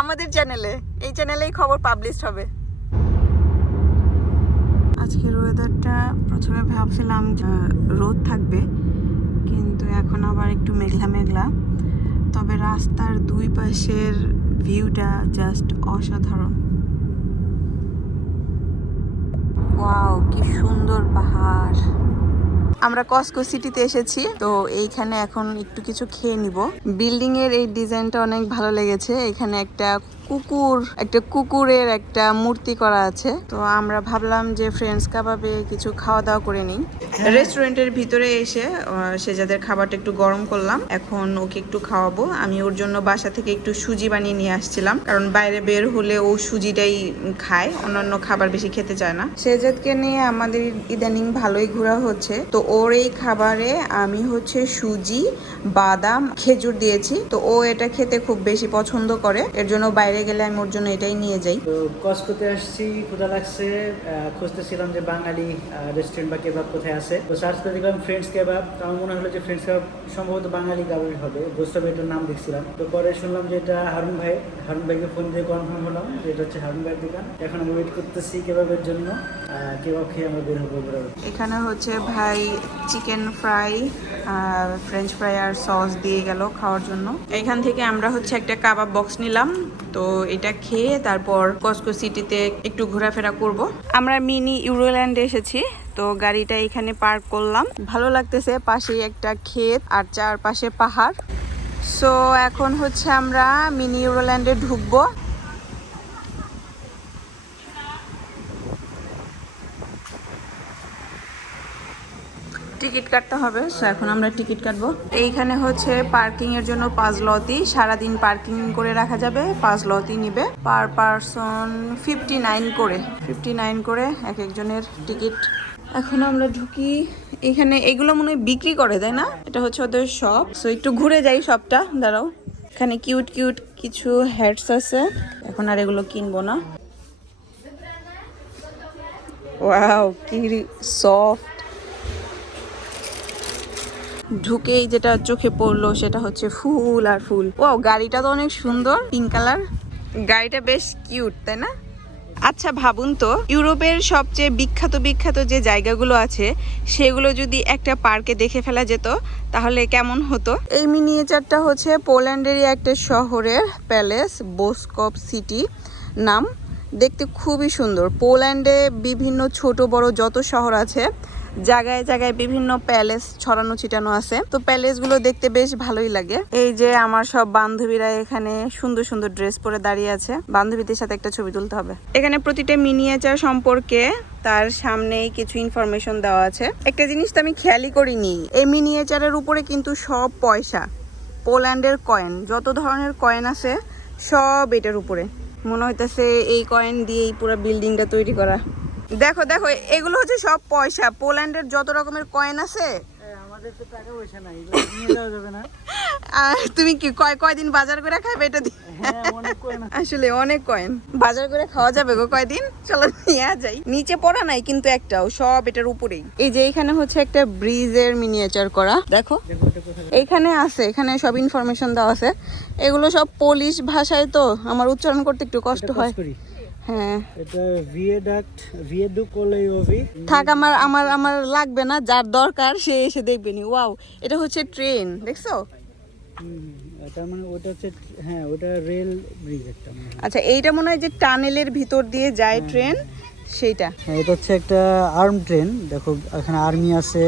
আমাদের চ্যানেলে এই চ্যানেলেই খবর পাবলিশ হবে। আজকের ওয়েদারটা প্রথমে ভাবছিলাম যে, রোদ থাকবে কিন্তু এখন আবার একটু মেঘলা মেঘলা। তবে রাস্তার দুই পাশের ভিউটা জাস্ট অসাধারণ। ওয়াও কি সুন্দর পাহাড়। আমরা কসকো সিটিতে এসেছি, তো এইখানে এখন একটু কিছু খেয়ে নিব। বিল্ডিং এর এই ডিজাইনটা অনেক ভালো লেগেছে। এখানে একটা কুকুর একটা কুকুরের একটা মূর্তি করা আছে। তো আমরা ভাবলাম যে ফ্রেন্ডস কাবাবে কিছু খাওয়া দাওয়া করে নিই। রেস্টুরেন্টের ভিতরে এসে আহ, সে যাদের খাবারটা একটু গরম করলাম। এখন ওকে একটু খাওয়াবো। আমি ওর জন্য বাসা থেকে একটু সুজি বানিয়ে নিয়ে আসছিলাম। কারণ বাইরে বের হলে ও সুজিটাই খায়। অন্যান্য খাবার বেশি খেতে চায় না। সেজাদকে নিয়ে আমাদের ইদানিং ভালোই ঘোরা হচ্ছে। তো ওর এই খাবারে আমি হচ্ছে সুজি বাদাম খেজুর দিয়েছি। তো ও এটা খেতে খুব বেশি পছন্দ করে। এর জন্য বাইরে গেলে আমি ওর জন্য এটাই নিয়ে যাই। তো কসকোতে আসছি, ক্ষুধা লাগছে খুঁজতেছিলাম যে বাঙালি রেস্টুরেন্ট বা কেবাব কোথায় আছে। তো সার্চ করে দেখলাম ফ্রেন্ডস কেবাব আমার মনে হলো যে ফ্রেন্ডস কেবাব সম্ভবত বাঙালি কাবাবই হবে। গোস্তাবে এটার নাম দেখছিলাম। তো পরে শুনলাম যে এটা হারুন ভাই হারুন ভাইকে ফোন দিয়ে কনফার্ম হলাম যে এটা হচ্ছে হারুন ভাইয়ের দোকান। এখন আমি ওয়েট করতেছি কেবাবের জন্য। এখানে হচ্ছে ভাই চিকেন ফ্রাই ফ্রেঞ্চ ফ্রাই আর সস দিয়ে গেল খাওয়ার জন্য। এখান থেকে আমরা হচ্ছে একটা কাবাব বক্স নিলাম। তো এটা খেয়ে তারপর কসকো সিটিতে একটু ঘোরাফেরা করব। আমরা মিনি ইউরোল্যান্ডে এসেছি। তো গাড়িটা এখানে পার্ক করলাম। ভালো লাগতেছে পাশেই একটা ক্ষেত আর চারপাশে পাহাড়। সো এখন হচ্ছে আমরা মিনি ইউরোল্যান্ডে ঢুকবো। টিকিট কাটতে হবে সো এখন আমরা টিকিট কাটবো। এইখানে হচ্ছে পার্কিং এর জন্য পাঁচ লতি, সারাদিন পার্কিং করে রাখা যাবে, পাঁচ লতি নিবে। পার পারসন ফিফটি নাইন করে ফিফটি নাইন করে এক একজনের টিকিট। এখন আমরা ঢুকি, এখানে এগুলো মনে হয় বিক্রি করে, তাই না? এটা হচ্ছে ওদের শপ সো একটু ঘুরে যাই শপটা দাঁড়াও। এখানে কিউট কিউট কিছু হেডস আছে, এখন আর এগুলো কিনবো না। ওয়াও কি সফট ঢুকেই যেটা চোখে পড়ল সেটা হচ্ছে ফুল আর ফুল। ও গাড়িটা তো অনেক সুন্দর, পিঙ্ক কালার। গাড়িটা বেশ কিউট, তাই না? আচ্ছা ভাবুন তো, ইউরোপের সবচেয়ে বিখ্যাত বিখ্যাত যে জায়গাগুলো আছে, সেগুলো যদি একটা পার্কে দেখে ফেলা যেত, তাহলে কেমন হতো? এই মিনিয়েচারটা হচ্ছে পোল্যান্ডেরই একটা শহরের প্যালেস, বোসকপ সিটি, নাম দেখতে খুবই সুন্দর। পোল্যান্ডে বিভিন্ন ছোট, বড় যত শহর আছে, জায়গায় জায়গায় বিভিন্ন প্যালেস ছড়ানো, ছিটানো আছে। তো প্যালেসগুলো দেখতে বেশ ভালোই লাগে। এই যে আমার সব বান্ধবীরা এখানে সুন্দর সুন্দর ড্রেস পরে দাঁড়িয়ে আছে। বান্ধবীদের সাথে একটা ছবি তুলতে হবে। এখানে প্রতিটা মিনিয়েচার সম্পর্কে তার সামনেই কিছু ইনফরমেশন দেওয়া আছে। একটা জিনিস তো আমি খেয়ালই করিনি, এই মিনিয়েচারের উপরে কিন্তু সব পয়সা। পোল্যান্ডের কয়েন যত ধরনের কয়েন আছে, সব এটার উপরে। মনে হইতেছে এই কয়েন দিয়ে এই পুরো বিল্ডিংটা তৈরি করা। দেখো দেখো, এগুলো হচ্ছে সব পয়সা। পোল্যান্ডের যত রকমের কয়েন আছে তুমি কি কয় কয়দিন বাজার করে খাবে এটা দিয়ে? হ্যাঁ। আসলে অনেক কয়েন। বাজার করে খাওয়া যাবে গো কয়দিন? চলো নিয়ে যাই। নিচে পড়া নাই কিন্তু একটাও সব এটার উপরেই। এই যে এখানে হচ্ছে একটা ব্রিজের মিনিয়েচার করা দেখো। এইখানে আছে এখানে সব ইনফরমেশন দেওয়া আছে। এগুলো সব পোলিশ ভাষায় তো আমার উচ্চারণ করতে একটু কষ্ট হয়। হ্যাঁ। এটা ভিএডাক্ট থাক আমার আমার আমার লাগবে না যার দরকার সে এসে দেখবে নি। ওয়াও এটা হচ্ছে ট্রেন দেখছ? মানে ওটা হচ্ছে হ্যাঁ ওটা রেল ব্রিজ একটা আচ্ছা এইটা মনে হয় যে টানেলের ভিতর দিয়ে যায় ট্রেন সেইটা। হ্যাঁ এটা হচ্ছে একটা আর্ম ট্রেন। দেখো এখানে আর্মি আছে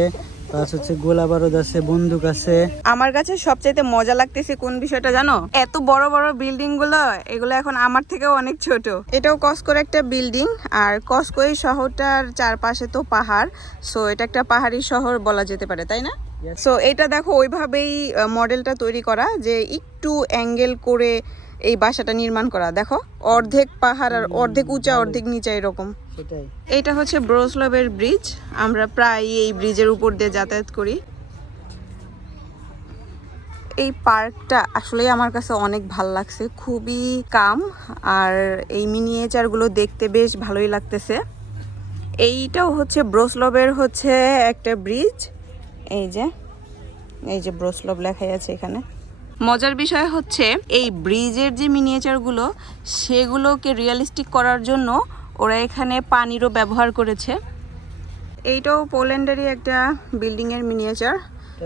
প্লাস হচ্ছে গোলা বারুদ আছে বন্দুক আছে। আমার কাছে সবচাইতে মজা লাগতেছে কোন বিষয়টা জানো? এত বড় বড় বিল্ডিংগুলো এগুলো এখন আমার থেকেও অনেক ছোট। এটাও কসকোর একটা বিল্ডিং আর কসকো এই শহরটার চারপাশে তো পাহাড় সো এটা একটা পাহাড়ি শহর বলা যেতে পারে তাই না. সো এটা দেখো ওইভাবেই মডেলটা তৈরি করা যে একটু অ্যাঙ্গেল করে এই বাসাটা নির্মাণ করা। দেখো অর্ধেক পাহাড় আর অর্ধেক উঁচা অর্ধেক নিচা এরকম। এটা হচ্ছে ব্রোসলভের ব্রিজ আমরা প্রায় এই ব্রিজের উপর দিয়ে যাতায়াত করি। এই পার্কটা আসলেই আমার কাছে অনেক ভালো লাগছে। খুবই কাম আর এই মিনিয়েচারগুলো দেখতে বেশ ভালোই লাগতেছে। এইটাও হচ্ছে ব্রোসলভের হচ্ছে একটা ব্রিজ এই যে এই যে ব্রোসলভ লেখাই আছে এখানে। মজার বিষয় হচ্ছে এই ব্রিজের যে মিনিয়েচারগুলো সেগুলোকে রিয়েলিস্টিক করার জন্য ওরা এখানে পানিরও ব্যবহার করেছে। এইটাও পোল্যান্ডেরই একটা বিল্ডিং এর মিনিয়েচার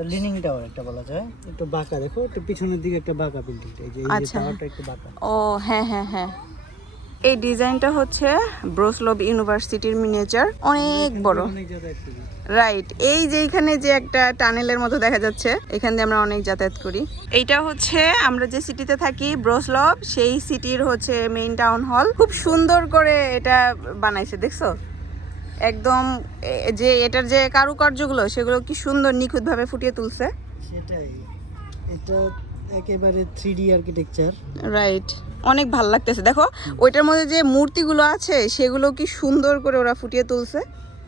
লিনিং টাওয়ার একটা বলা যায়। একটু বাঁকা দেখো একটু পিছনের দিকে একটা বাঁকা বিল্ডিংটা এই যে এই যে আচ্ছা। টাওয়ারটা একটু বাঁকা। ও হ্যাঁ হ্যাঁ হ্যাঁ। এই ডিজাইনটা হচ্ছে ব্রোসলভ ইউনিভার্সিটির মিনিয়েচার। অনেক বড়। রাইট এই যে এখানে যে একটা টানেলের মতো দেখা যাচ্ছে, এখান দিয়ে আমরা অনেক যাতায়াত করি। এইটা হচ্ছে, আমরা যে সিটিতে থাকি, ব্রোসলভ, সেই সিটির হচ্ছে মেইন টাউন হল খুব সুন্দর করে এটা বানাইছে, দেখছ? একদম যে এটার যে কারুকার্যগুলো, সেগুলো কি সুন্দর নিখুঁতভাবে ফুটিয়ে তুলছে। সেটাই। এটা একেবারে থ্রি ডি আর্কিটেকচার। রাইট অনেক ভালো লাগতেছে। দেখো ওইটার মধ্যে যে মূর্তিগুলো আছে সেগুলো কি সুন্দর করে ওরা ফুটিয়ে তুলছে?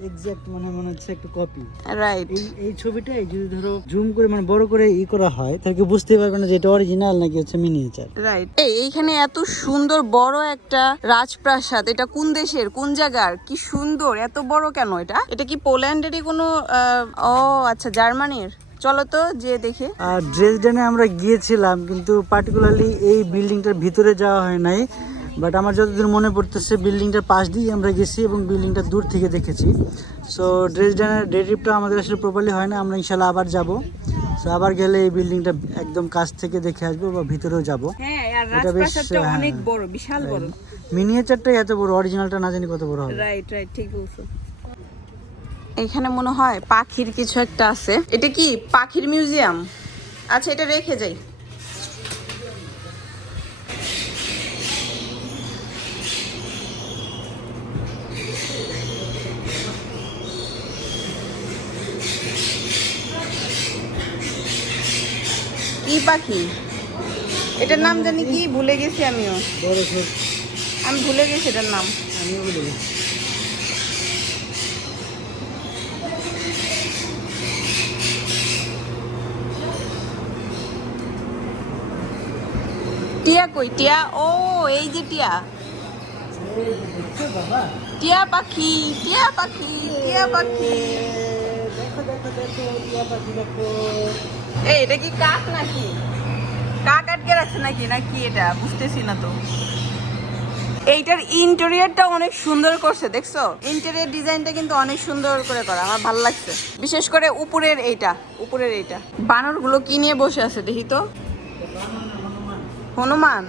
এক্সাক্ট মানে মনে হচ্ছে একটু কপি রাইট এই ছবিটাই যদি ধরো জুম করে মানে বড় করে ই করা হয় তাহলে কেউ বুঝতে পারবে না যে এটা অরিজিনাল নাকি হচ্ছে মিনিয়েচার রাইট এই এইখানে এত সুন্দর বড় একটা রাজপ্রাসাদ এটা কোন দেশের কোন জায়গার? কি সুন্দর এত বড় কেন এটা? এটা কি পোল্যান্ডেরই কোনো ও আচ্ছা জার্মানির? চলো তো যে দেখে। আর ড্রেসডেনে আমরা গিয়েছিলাম কিন্তু পার্টিকুলারলি এই বিল্ডিংটার ভিতরে যাওয়া হয় নাই। বাট আমার যতদূর মনে পড়তেছে বিল্ডিংটার পাশ দিয়ে আমরা গেছি এবং বিল্ডিংটা দূর থেকে দেখেছি। সো ড্রেসডেনের ডে ট্রিপটা আমাদের আসলে প্রপারলি হয় না আমরা ইনশাল্লাহ আবার যাব। সো আবার গেলে এই বিল্ডিংটা একদম কাছ থেকে দেখে আসব বা ভিতরেও যাব। হ্যাঁ এটা বেশ, হ্যাঁ। অনেক বড় বিশাল বড়। মিনিয়েচারটাই এত বড় অরিজিনালটা না জানি কত বড় হবে। রাইট রাইট ঠিক বলছো। এখানে মনে হয় পাখির কিছু একটা আছে। এটা কি? পাখির মিউজিয়াম? আচ্ছা এটা রেখে যাই। কি পাখি? এটার নাম জানি কি? ভুলে গেছি আমিও। আমি ভুলে গেছি এটার নাম। আমিও বলে দিই। টিয়া কই? টিয়া, ও, এই যে টিয়া। টিয়া পাখি টিয়া পাখি টিয়া পাখি। এই, এটা কি কাক নাকি? কাক আটকে রাখছে নাকি? নাকি এটা? বুঝতেছি না তো। এইটার ইন্টেরিয়রটা অনেক সুন্দর করছে, দেখছ? ইন্টেরিয়র ডিজাইনটা কিন্তু অনেক সুন্দর করে করা, আমার ভালো লাগছে। বিশেষ করে উপরের এইটা উপরের এইটা। বানরগুলো কি নিয়ে বসে আছে, দেখি তো। হনুমান।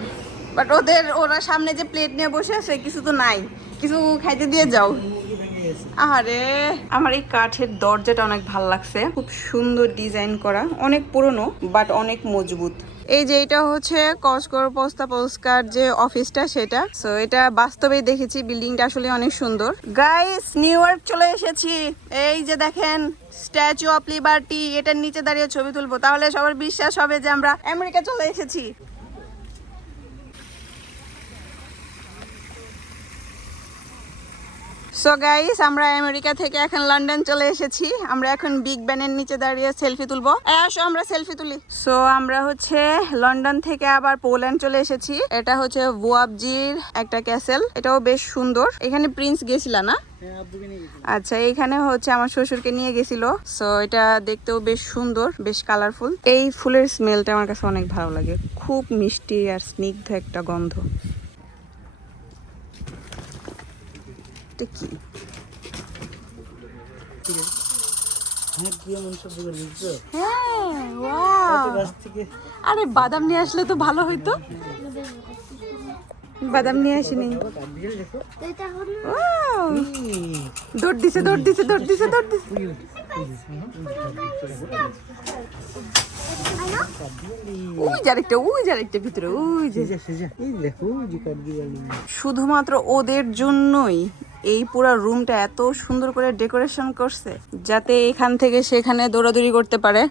বাট ওদের, ওরা সামনে যে প্লেট নিয়ে বসে আছে, কিছু তো নাই। কিছু খাইতে দিয়ে যাও। আরে আমার এই কাঠের দরজাটা অনেক ভালো লাগছে। খুব সুন্দর ডিজাইন করা। অনেক পুরনো বাট অনেক মজবুত। এই যে এটা হচ্ছে কসকর পোস্তা পোস্কার যে অফিসটা সেটা। সো এটা বাস্তবে দেখেছি বিল্ডিংটা আসলে অনেক সুন্দর। গাইস নিউ ইয়র্ক চলে এসেছি। এই যে দেখেন স্ট্যাচু অফ লিবার্টি এটার নিচে দাঁড়িয়ে ছবি তুলবো। তাহলে সবার বিশ্বাস হবে যে আমরা আমেরিকা চলে এসেছি। সো গাইস আমরা আমেরিকা থেকে এখন লন্ডন চলে এসেছি। আমরা এখন বিগ ব্যানের নিচে দাঁড়িয়ে সেলফি তুলবো। আসো আমরা সেলফি তুলি। সো আমরা হচ্ছে লন্ডন থেকে আবার পোল্যান্ড চলে এসেছি। এটা হচ্ছে বুয়াবজির একটা ক্যাসেল এটাও বেশ সুন্দর। এখানে প্রিন্স গেছিল না? হ্যাঁ আচ্ছা এখানে হচ্ছে আমার শ্বশুরকে নিয়ে গেছিল। সো এটা দেখতেও বেশ সুন্দর বেশ কালারফুল এই ফুলের স্মেলটা আমার কাছে অনেক ভালো লাগে। খুব মিষ্টি আর স্নিগ্ধ একটা গন্ধ এটা কি হ্যাঁ কি এমন সব করে বুঝছ হ্যাঁ কত ওয়াও গাছ থেকে আরে বাদাম নিয়ে আসলে তো ভালো হইতো। বাদাম নিয়ে আসিনি। দৌড় দিছে দৌড় দিছে দৌড় দিছে দৌড় দিছে। শুধুমাত্র ওদের জন্যই। এই পুরো রুমটা এত সুন্দর করে ডেকোরেশন করছে, যাতে এখান থেকে সেখানে দৌড়াদৌড়ি করতে পারে।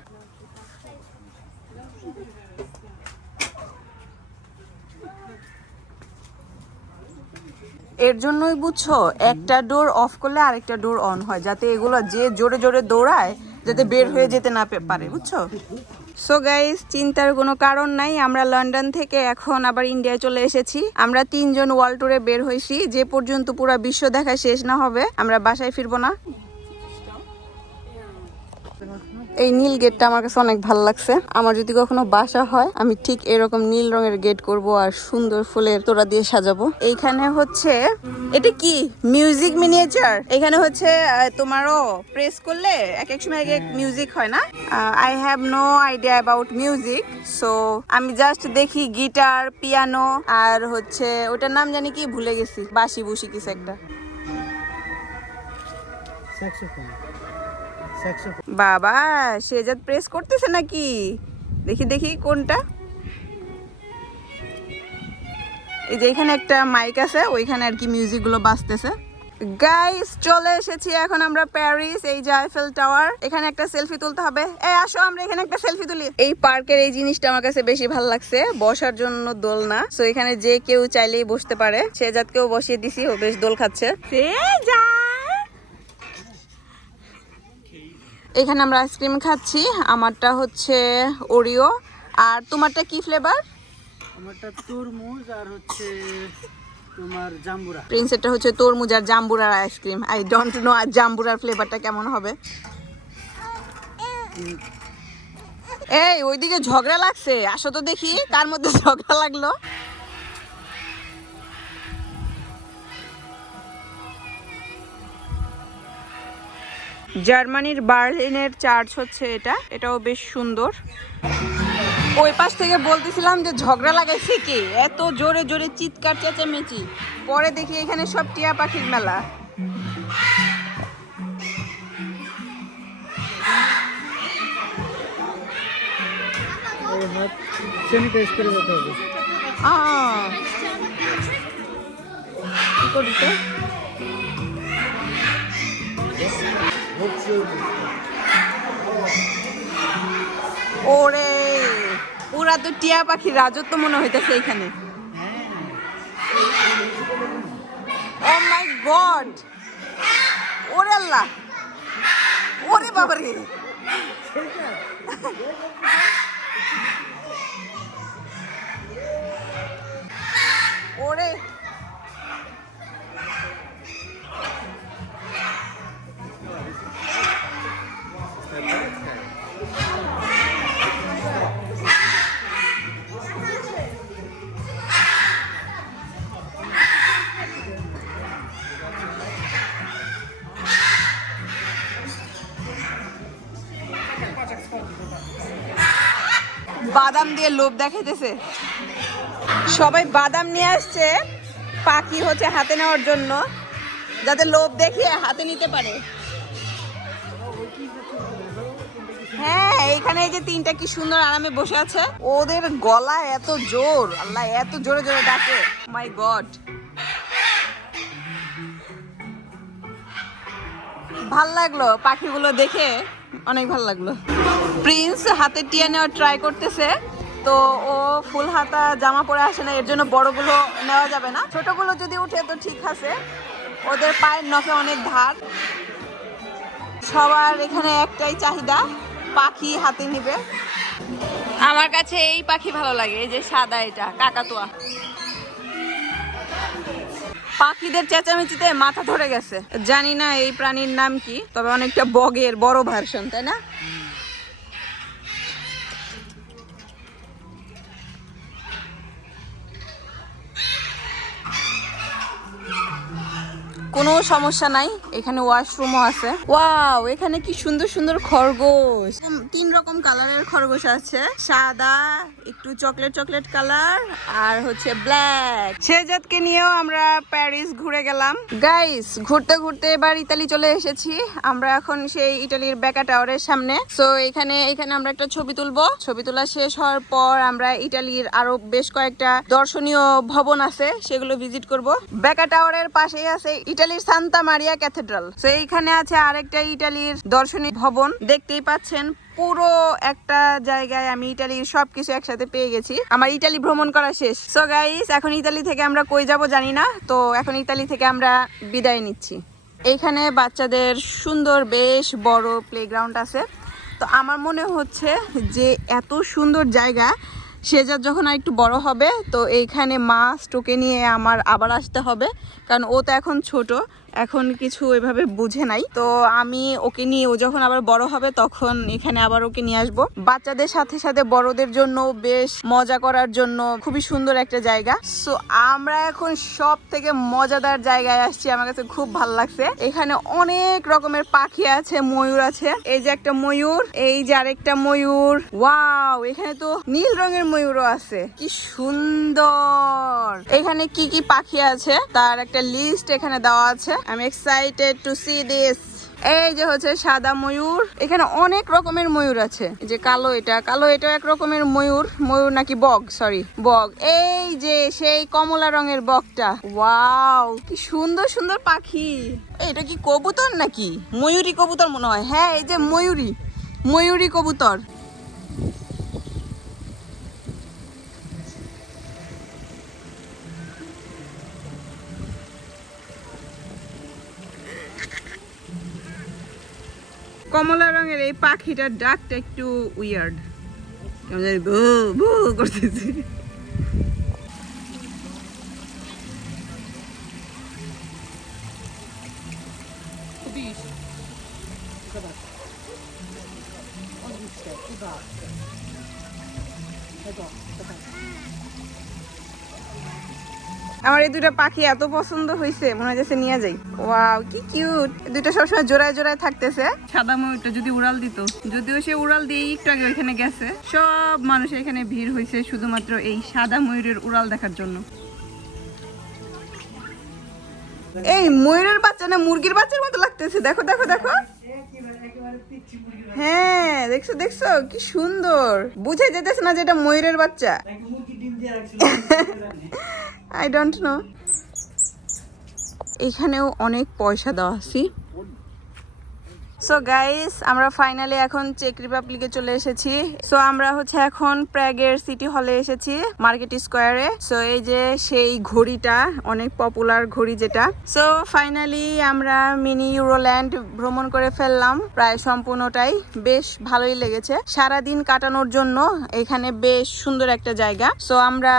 এর জন্যই বুঝছ, একটা ডোর অফ করলে আরেকটা ডোর অন হয়, যাতে এগুলো যে জোরে জোরে দৌড়ায়, যাতে বের হয়ে যেতে না পারে, বুঝছ? সো গাইস চিন্তার কোনো কারণ নাই, আমরা লন্ডন থেকে এখন আবার ইন্ডিয়ায় চলে এসেছি। আমরা তিনজন ওয়ার্ল্ড ট্যুরে বের হয়েছি যে পর্যন্ত পুরো বিশ্ব দেখা শেষ না হবে, আমরা বাসায় ফিরবো না। এই নীল গেটটা আমার কাছে অনেক ভালো লাগছে। আমার যদি কখনো বাসা হয় আমি ঠিক এরকম নীল রঙের গেট করব আর সুন্দর ফুলের তোড়া দিয়ে সাজাবো। এইখানে হচ্ছে এটা কি? মিউজিক মিনিয়েচার এখানে হচ্ছে তোমারও প্রেস করলে এক এক সময় এক এক মিউজিক হয় না? I have no idea about music so আমি জাস্ট দেখি গিটার পিয়ানো আর হচ্ছে ওটার নাম জানি কি? ভুলে গেছি। বাসি বুসি কিছু একটা। স্যাক্সোফোন বাবা শেজাদ প্রেস করতেছে নাকি? দেখি দেখি কোনটা। এই যে এখানে একটা মাইক আছে, ওইখানে আর কি মিউজিকগুলো বাজতেছে। গাইস চলে এসেছি এখন আমরা প্যারিস এই যে আইফেল টাওয়ার এখানে একটা সেলফি তুলতে হবে। এই, আসো, আমরা এখানে একটা সেলফি তুলি। এই পার্কের এই জিনিসটা আমার কাছে বেশি ভালো লাগছে, বসার জন্য দোলনা। সো এখানে যে কেউ চাইলেই বসতে পারে। শেজাদকেও বসিয়ে দিছি, ও বেশ দোল খাচ্ছে। শেজাদ এখানে আমরা আইসক্রিম খাচ্ছি আমারটা হচ্ছে ওরিও। আর তোমারটা কি ফ্লেভার আমারটা তরমুজ আর হচ্ছে তোমার জাম্বুরা। প্রিন্সেরটা হচ্ছে তরমুজ আর জাম্বুরার ice cream. I don't know আর জাম্বুরার ফ্লেভারটা কেমন হবে। এই ওইদিকে ঝগড়া লাগছে। আসো তো দেখি কার মধ্যে ঝগড়া লাগল। জার্মানির বার্লিনের চার্চ হচ্ছে এটা। এটাও বেশ সুন্দর। ওই পাশ থেকে বলতেছিলাম যে ঝগড়া লাগাইছে কি? এত জোরে জোরে চিৎকার চেঁচামেচি। পরে দেখি এখানে সব টিয়া পাখির মেলা। এই ওরে, পুরা তো টিয়া পাখির রাজত্ব মনে হইতেছে এখানে ও মাই গড ওরে আল্লাহ! ওরে বাবারে ওরে! বাদাম দিয়ে লোভ দেখাইতেছে। সবাই বাদাম নিয়ে আসছে, পাখি হচ্ছে হাতে নেওয়ার জন্য, যাতে লোভ দেখিয়ে হাতে নিতে পারে। হ্যাঁ এইখানে এই যে তিনটা কি সুন্দর আরামে বসে আছে। ওদের গলা এত জোর, আল্লাহ, এত জোরে জোরে ডাকে। মাই গড ভালো লাগল পাখিগুলো দেখে, অনেক ভালো লাগল। প্রিন্স হাতে টিয়া নেওয়ার ট্রাই করতেছে, তো ও ফুল হাতা জামা পরে আসে না, এর জন্য বড়গুলো নেওয়া যাবে না। ছোটগুলো যদি উঠে তো ঠিক আছে, ওদের পায়ের নখে অনেক ধার। সবার এখানে একটাই চাহিদা, পাখি হাতে নিবে। আমার কাছে এই পাখি ভালো লাগে, এই যে সাদা এটা, কাকাতুয়া। পাখিদের চেঁচামেচিতে মাথা ধরে গেছে। জানি না এই প্রাণীর নাম কি, তবে অনেকটা বগের বড় ভার্সন তাই না? কোনো সমস্যা নাই, এখানে ওয়াশরুমও আছে। ওয়াও এখানে কি সুন্দর সুন্দর খরগোশ। তিন রকম কালারের খরগোশ আছে, সাদা একটু চকলেট চকলেট কালার আর হচ্ছে ব্ল্যাক শেজাদকে নিয়েও আমরা প্যারিস ঘুরে গেলাম। গাইস ঘুরতে ঘুরতে এবার ইতালি চলে এসেছি। আমরা এখন সেই ইতালির বেকা টাওয়ারের সামনে। সো এখানে এখানে আমরা একটা ছবি তুলবো। ছবি তোলা শেষ হওয়ার পর আমরা ইতালির আরও বেশ কয়েকটা দর্শনীয় ভবন আছে, সেগুলো ভিজিট করব। বেকা টাওয়ারের পাশেই আছে ইটালির সান্তা মারিয়া ক্যাথেড্রাল তো এইখানে আছে আরেকটা ইটালির দর্শনীয় ভবন। দেখতেই পাচ্ছেন পুরো একটা জায়গায় আমি ইটালির সবকিছু একসাথে পেয়ে গেছি। আমার ইটালি ভ্রমণ করা শেষ। সো গাইস এখন ইতালি থেকে আমরা কই যাব জানি না। তো এখন ইতালি থেকে আমরা বিদায় নিচ্ছি। এইখানে বাচ্চাদের সুন্দর বেশ বড় প্লেগ্রাউন্ড আছে। তো আমার মনে হচ্ছে যে এত সুন্দর জায়গা সেজার যখন আর একটু বড় হবে, তো এইখানে মাছ টোকে নিয়ে আমার আবার আসতে হবে। কারণ ও তো এখন ছোট। এখন কিছু এভাবে বুঝে নাই। তো আমি ওকে নিয়ে, ও যখন আবার বড় হবে, তখন এখানে আবার ওকে নিয়ে আসব। বাচ্চাদের সাথে সাথে বড়দের জন্য বেশ মজা করার জন্য খুবই সুন্দর একটা জায়গা। সো আমরা এখন সব থেকে মজাদার জায়গায় আসছি। আমার কাছে খুব ভালো লাগছে। এখানে অনেক রকমের পাখি আছে, ময়ূর আছে। এই যে একটা ময়ূর, এই যে আরেকটা ময়ূর। ওয়াও এখানে তো নীল রঙের ময়ূরও আছে। কি সুন্দর! এখানে কি কি পাখি আছে? তার একটা লিস্ট এখানে দেওয়া আছে। আমি এক্সাইটেড টু সি দিস এই যে হচ্ছে সাদা ময়ূর। এখানে অনেক রকমের ময়ূর আছে। যে কালো এটা। কালো এটা এক রকমের ময়ূর। ময়ূর নাকি বগ সরি বগ। এই যে সেই কমলা রঙের বগটা। ওয়াও, কি সুন্দর সুন্দর পাখি। এটা কি কবুতর নাকি? ময়ূরী কবুতর মনে হয়। হ্যাঁ এই যে ময়ূরী। ময়ূরী কবুতর। কমলা রঙের এই পাখিটার ডাকটা একটু উইয়ার্ড কেমন জানি করতেছে। আমার এই দুটা পাখি এত পছন্দ হয়েছে মনে হচ্ছে নিয়ে যাই। ওয়াও কি কিউট। দুটো সবসময় জোড়ায় জোড়ায় থাকতেছে। সাদা ময়ূরটা যদি উড়াল দিত। যদিও সে উড়াল দিয়ে একটু আগে ওইখানে গেছে। সব মানুষ এখানে ভিড় হয়েছে শুধুমাত্র এই সাদা ময়ূরের উড়াল দেখার জন্য। এই ময়ূরের বাচ্চা না মুরগির বাচ্চার মতো লাগতেছে। দেখো দেখো দেখো। হ্যাঁ দেখছ দেখছ কি সুন্দর। বুঝে যেতেছে না যেটা ময়ূরের বাচ্চা। আই ডোন্ট নো এখানেও অনেক পয়সা দেওয়া আছি। সো গাইস আমরা ফাইনালি এখন চেক রিপাবলিকে চলে এসেছি। সো আমরা হচ্ছে এখন প্র্যাগের সিটি হলে এসেছি মার্কেট স্কোয়ারে সো এই যে সেই ঘড়িটা, অনেক পপুলার ঘড়ি যেটা। সো ফাইনালি আমরা মিনি ইউরোল্যান্ড ভ্রমণ করে ফেললাম, প্রায় সম্পূর্ণটাই। বেশ ভালোই লেগেছে। সারা দিন কাটানোর জন্য এখানে বেশ সুন্দর একটা জায়গা। সো আমরা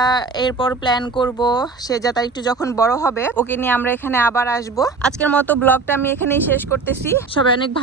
এরপর প্ল্যান করব সে যাতে একটু যখন বড় হবে, ওকে নিয়ে আমরা এখানে আবার আসব। আজকের মতো ব্লগটা আমি এখানেই শেষ করতেছি। সবাই অনেক